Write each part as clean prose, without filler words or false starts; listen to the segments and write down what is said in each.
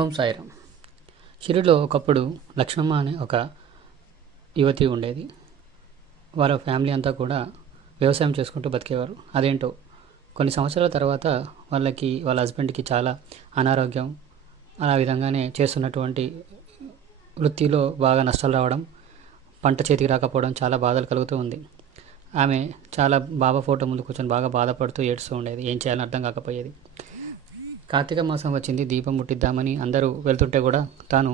ఓం సాయిరామ్. షిరిడిలో ఒకప్పుడు లక్ష్మమ్మ అనే ఒక యువతి ఉండేది. వాళ్ళ ఫ్యామిలీ అంతా కూడా వ్యవసాయం చేసుకుంటూ బతికేవారు. అదేంటో కొన్ని సంవత్సరాల తర్వాత వాళ్ళ హస్బెండ్కి చాలా అనారోగ్యం, ఆ విధంగానే చేస్తున్నటువంటి వృత్తిలో బాగా నష్టాలు రావడం, పంట చేతికి రాకపోవడం, చాలా బాధలు కలుగుతూ ఉంది. ఆమె చాలా బాబా ఫోటో ముందు కూర్చొని బాగా బాధపడుతూ ఏడుస్తూ ఉండేది. ఏం చేయాలని అర్థం కాకపోయేది. కార్తీక మాసం వచ్చింది, దీపం ముట్టిద్దామని అందరూ వెళ్తుంటే కూడా తాను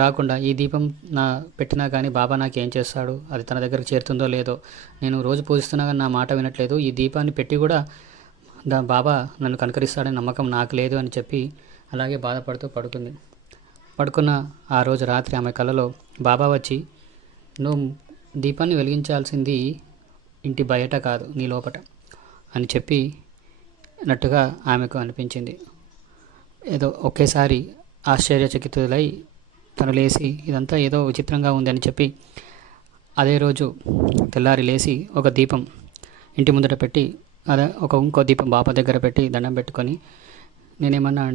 రాకుండా, ఈ దీపం పెట్టినా కానీ బాబా నాకు ఏం చేస్తాడు, అది తన దగ్గరికి చేరుతుందో లేదో, నేను రోజు పూజిస్తున్నా కానీ నా మాట వినట్లేదు, ఈ దీపాన్ని పెట్టి కూడా బాబా నన్ను కనుకరిస్తాడని నమ్మకం నాకు లేదు అని చెప్పి అలాగే బాధపడుతూ పడుకున్న ఆ రోజు రాత్రి ఆమె కలలో బాబా వచ్చి, నువ్వు దీపాన్ని వెలిగించాల్సింది ఇంటి బయట కాదు, నీ లోపట అని చెప్పి నట్టుగా ఆమెకు అనిపించింది. ఏదో ఒకేసారి ఆశ్చర్యచకితులై తను లేచి, ఇదంతా ఏదో విచిత్రంగా ఉందని చెప్పి అదే రోజు తెల్లారి లేచి ఒక దీపం ఇంటి ముందట పెట్టి, ఇంకో దీపం బాబా దగ్గర పెట్టి దండం పెట్టుకొని, నేనేమన్నా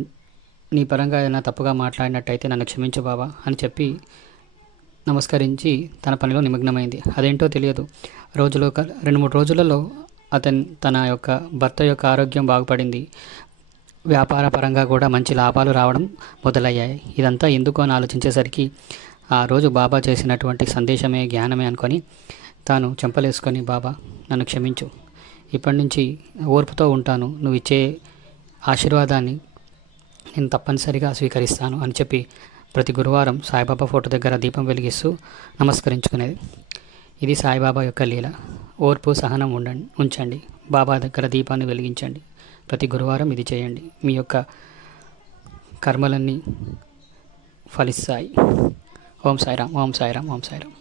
నీ పరంగా ఏదైనా తప్పుగా మాట్లాడినట్టయితే నన్ను క్షమించు బాబా అని చెప్పి నమస్కరించి తన పనిలో నిమగ్నమైంది. అదేంటో తెలియదు, 2-3 రోజులలో తన యొక్క భర్త యొక్క ఆరోగ్యం బాగుపడింది. వ్యాపార పరంగా కూడా మంచి లాభాలు రావడం మొదలయ్యాయి. ఇదంతా ఎందుకు అని ఆలోచించేసరికి ఆ రోజు బాబా చేసినటువంటి సందేశమే జ్ఞానమే అనుకొని తాను చెంపలేసుకొని, బాబా నన్ను క్షమించు, ఇప్పటి నుంచి ఓర్పుతో ఉంటాను, నువ్వు ఇచ్చే ఆశీర్వాదాన్ని నేను తప్పనిసరిగా స్వీకరిస్తాను అని చెప్పి ప్రతి గురువారం సాయిబాబా ఫోటో దగ్గర దీపం వెలిగిస్తూ నమస్కరించుకునేది. ఇది సాయిబాబా యొక్క లీల. ఓర్పు, సహనం ఉంచండి, బాబా దగ్గర దీపాన్ని వెలిగించండి. ప్రతి గురువారం ఇది చేయండి, మీ యొక్క కర్మలన్నీ ఫలిస్తాయి. ఓం సాయిరామ్, ఓం సాయిరామ్, ఓం సాయిరామ్.